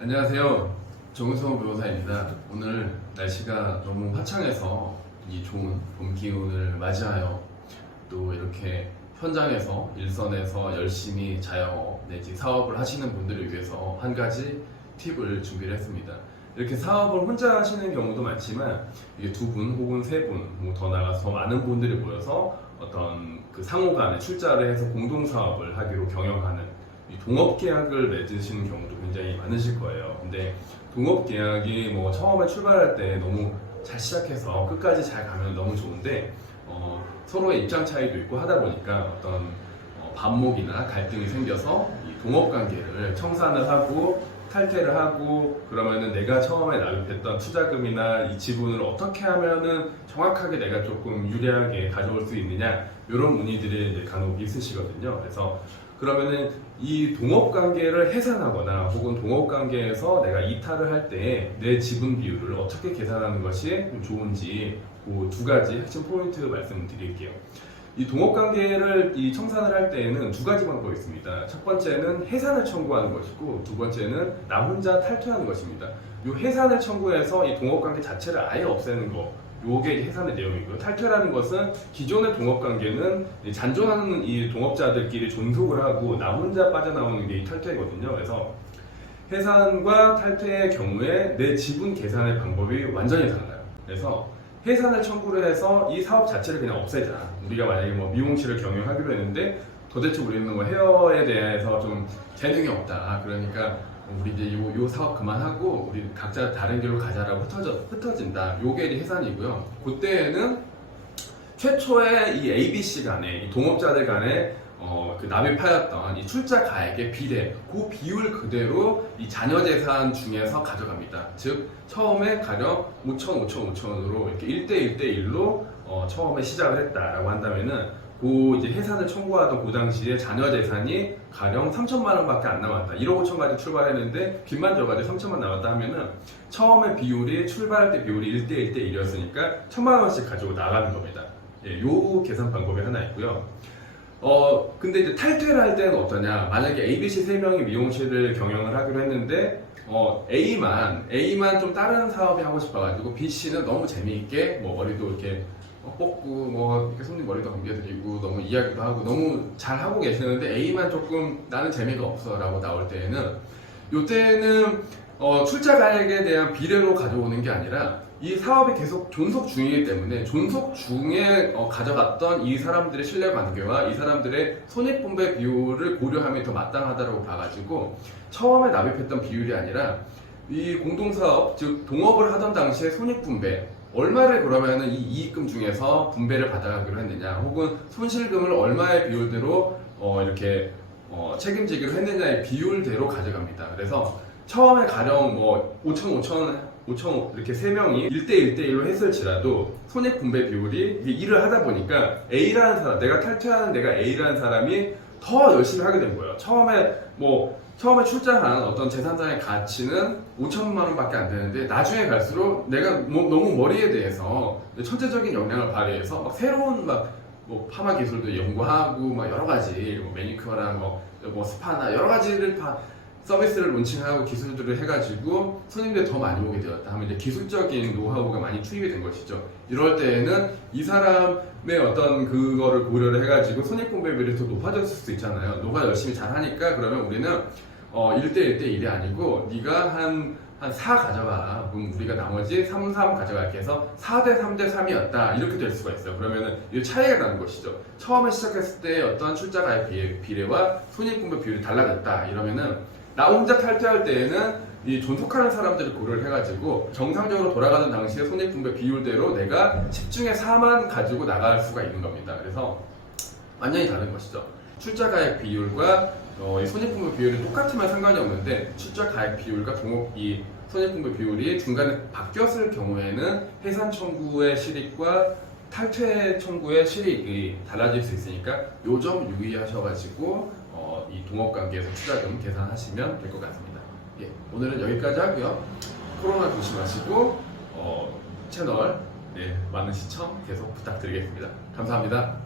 안녕하세요. 정우성 변호사입니다. 오늘 날씨가 너무 화창해서 이 좋은 봄 기운을 맞이하여 또 이렇게 현장에서 일선에서 열심히 자영업 내지 사업을 하시는 분들을 위해서 한 가지 팁을 준비를 했습니다. 이렇게 사업을 혼자 하시는 경우도 많지만 이게 두 분 혹은 세 분, 뭐 더 나가서 더 많은 분들이 모여서 어떤 그 상호 간에 출자를 해서 공동 사업을 하기로 경영하는 이 동업 계약을 맺으시는 경우도 굉장히 많으실 거예요. 근데 동업 계약이 뭐 처음에 출발할 때 너무 잘 시작해서 끝까지 잘 가면 너무 좋은데 어, 서로의 입장 차이도 있고 하다 보니까 어떤 어, 반목이나 갈등이 생겨서 이 동업 관계를 청산을 하고 탈퇴를 하고 그러면은 내가 처음에 납입했던 투자금이나 이 지분을 어떻게 하면은 정확하게 내가 조금 유리하게 가져올 수 있느냐 이런 문의들이 이제 간혹 있으시거든요. 그래서 그러면은 이 동업 관계를 해산하거나 혹은 동업 관계에서 내가 이탈을 할 때 내 지분 비율을 어떻게 계산하는 것이 좀 좋은지 그 두 가지 핵심 포인트 말씀드릴게요. 이 동업 관계를 이 청산을 할 때에는 두 가지 방법이 있습니다. 첫 번째는 해산을 청구하는 것이고 두 번째는 나 혼자 탈퇴하는 것입니다. 이 해산을 청구해서 이 동업 관계 자체를 아예 없애는 거. 요게 해산의 내용이고요. 탈퇴라는 것은 기존의 동업 관계는 이 잔존하는 이 동업자들끼리 존속을 하고 나 혼자 빠져나오는 게 이 탈퇴거든요. 그래서 해산과 탈퇴의 경우에 내 지분 계산의 방법이 완전히 달라요. 그래서 해산을 청구를 해서 이 사업 자체를 그냥 없애자. 우리가 만약에 뭐 미용실을 경영하기로 했는데 도대체 우리는 뭐 헤어에 대해서 좀 재능이 없다. 그러니까 우리 이제 요, 요 사업 그만하고 우리 각자 다른 길로 가자라고 흩어져, 흩어진다. 요게 해산이고요. 그때에는 최초의 이 ABC 간에 이 동업자들 간에 어, 그 납입하였던 이 출자 가액의 비례, 그 비율 그대로 이 자녀 재산 중에서 가져갑니다. 즉, 처음에 가령 5천, 5천, 5천으로 이렇게 1대 1대 1로 어, 처음에 시작을 했다라고 한다면은 그 이제 해산을 청구하던 그 당시에 자녀 재산이 가령 3천만 원밖에 안 남았다. 1억 5천까지 출발했는데 빚만 져가지고 3천만 남았다 하면은 처음에 비율이 출발할 때 비율이 1대 1대 1이었으니까 천만 원씩 가지고 나가는 겁니다. 예, 요 계산 방법이 하나 있고요. 어, 근데 이제 탈퇴를 할 때는 어떠냐? 만약에 ABC 세 명이 미용실을 경영을 하기로 했는데, 어, A만, A만 좀 다른 사업이 하고 싶어가지고, B씨는 너무 재미있게, 뭐, 머리도 이렇게 어, 뽑고, 뭐, 이렇게 손님 머리도 감겨드리고, 너무 이야기도 하고, 너무 잘 하고 계시는데, A만 조금 나는 재미가 없어 라고 나올 때에는, 요때는, 어, 출자 가액에 대한 비례로 가져오는 게 아니라, 이 사업이 계속 존속 중이기 때문에 존속 중에 어, 가져갔던 이 사람들의 신뢰 관계와 이 사람들의 손익분배 비율을 고려함이 더 마땅하다고 봐가지고 처음에 납입했던 비율이 아니라 이 공동사업 즉 동업을 하던 당시에 손익분배 얼마를 그러면은 이 이익금 중에서 분배를 받아가기로 했느냐 혹은 손실금을 얼마의 비율대로 어, 이렇게 어, 책임지기로 했느냐의 비율대로 가져갑니다. 그래서 처음에 뭐 5천 5천 5천 이렇게 세 명이 1대 1대 1로 했을지라도 손익 분배 비율이 일을 하다 보니까 A라는 사람, 내가 탈퇴하는 내가 A라는 사람이 더 열심히 하게 된 거예요. 처음에 뭐 처음에 출자한 어떤 재산장의 가치는 5천만 원밖에 안 되는데 나중에 갈수록 내가 뭐 너무 머리에 대해서 천재적인 역량을 발휘해서 막 새로운 막 뭐 파마 기술도 연구하고 막 여러 가지 뭐 매니큐어나 뭐, 뭐 스파나 여러 가지를 다 서비스를 론칭하고 기술들을 해가지고 손님들이 더 많이 오게 되었다 하면 이제 기술적인 노하우가 많이 투입이 된 것이죠. 이럴 때에는 이 사람의 어떤 그거를 고려를 해가지고 손익 분배율이 더 높아졌을 수 있잖아요. 너가 열심히 잘하니까 그러면 우리는 어 1대 1대 1이 아니고 네가 한 한 4 가져가. 그럼 우리가 나머지 3, 3 가져갈게 해서 4대 3대 3이었다. 이렇게 될 수가 있어요. 그러면은 이 차이가 나는 것이죠. 처음에 시작했을 때 어떤 출자가의 비례, 비례와 손익분배 비율이 달라졌다. 이러면은 나 혼자 탈퇴할 때에는 이 존속하는 사람들을 고려를 해가지고 정상적으로 돌아가는 당시에 손익분배 비율대로 내가 10중에 4만 가지고 나갈 수가 있는 겁니다. 그래서 완전히 다른 것이죠. 출자 가액 비율과 어, 이 손익분배 비율이 똑같으면 상관이 없는데 출자 가액 비율과 동업 이 손익분배 비율이 중간에 바뀌었을 경우에는 해산 청구의 실익과 탈퇴 청구의 실익이 달라질 수 있으니까 요 점 유의하셔가지고 어, 이 동업 관계에서 투자금 계산하시면 될 것 같습니다. 예, 오늘은 여기까지 하고요. 코로나 조심하시고 어, 채널 네, 많은 시청 계속 부탁드리겠습니다. 감사합니다.